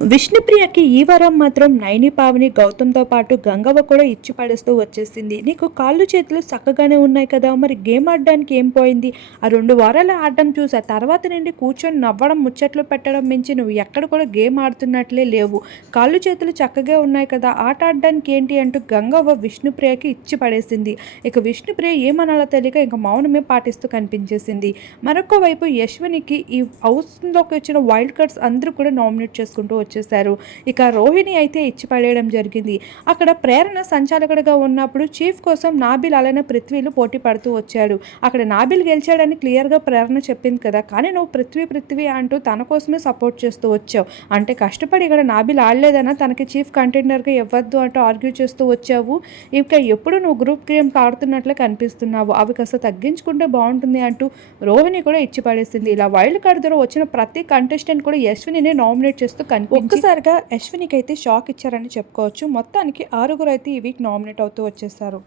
విష్ణుప్రియకి ఈ వారం మాత్రం నైని పావని గౌతమ్తో పాటు గంగవ్వ కూడా ఇచ్చి పడేస్తూ వచ్చేసింది. నీకు కాళ్ళు చేతులు చక్కగానే ఉన్నాయి కదా మరి గేమ్ ఆడడానికి ఏం పోయింది? ఆ రెండు వారాలు ఆడడం చూసా తర్వాత నుండి కూర్చొని నవ్వడం ముచ్చట్లు పెట్టడం మించి నువ్వు ఎక్కడ కూడా గేమ్ ఆడుతున్నట్లే లేవు. కాళ్ళు చేతులు చక్కగా ఉన్నాయి కదా ఆట ఆడడానికి ఏంటి అంటూ గంగవ్వ విష్ణుప్రియకి ఇచ్చి పడేసింది. ఇక విష్ణుప్రియ ఏమనాలో తెలియక ఇంక మౌనమే పాటిస్తూ కనిపించేసింది. మరొక వైపు యశ్వనికి ఈ హౌస్లోకి వచ్చిన వైల్డ్ కార్డ్స్ అందరూ కూడా నామినేట్ చేసుకుంటూ వచ్చేసారు ఇక రోహిణి అయితే ఇచ్చి పడేయడం జరిగింది. అక్కడ ప్రేరణ సంచాలకుడిగా ఉన్నప్పుడు చీఫ్ కోసం నాబిల్ అలానే పృథ్వీలు పోటీ పడుతూ వచ్చాడు. అక్కడ నాబిల్ గెలిచాడని క్లియర్గా ప్రేరణ చెప్పింది కదా. కానీ నువ్వు పృథ్వీ పృథ్వీ అంటూ తన కోసమే సపోర్ట్ చేస్తూ వచ్చావు. అంటే కష్టపడి ఇక్కడ నాబిల్ ఆడలేదన్నా తనకి చీఫ్ కంటెండర్గా ఇవ్వద్దు అంటూ ఆర్గ్యూ చేస్తూ వచ్చావు. ఇక ఎప్పుడు నువ్వు గ్రూప్ గేమ్ ఆడుతున్నట్లే కనిపిస్తున్నావు. అవి కాస్త తగ్గించుకుంటే బాగుంటుంది అంటూ రోహిణి కూడా ఇచ్చి పడేసింది ఇలా వైల్డ్ కార్డ్ ద్వారా వచ్చిన ప్రతి కంటెస్టెంట్ కూడా యశ్విని నామినేట్ చేస్తూ కనిపి ఒక్కసారిగా యశ్వినికి అయితే షాక్ ఇచ్చారని చెప్పుకోవచ్చు. మొత్తానికి ఆరుగురు అయితే ఈ వీక్ నామినేట్ అవుతూ వచ్చేసారు.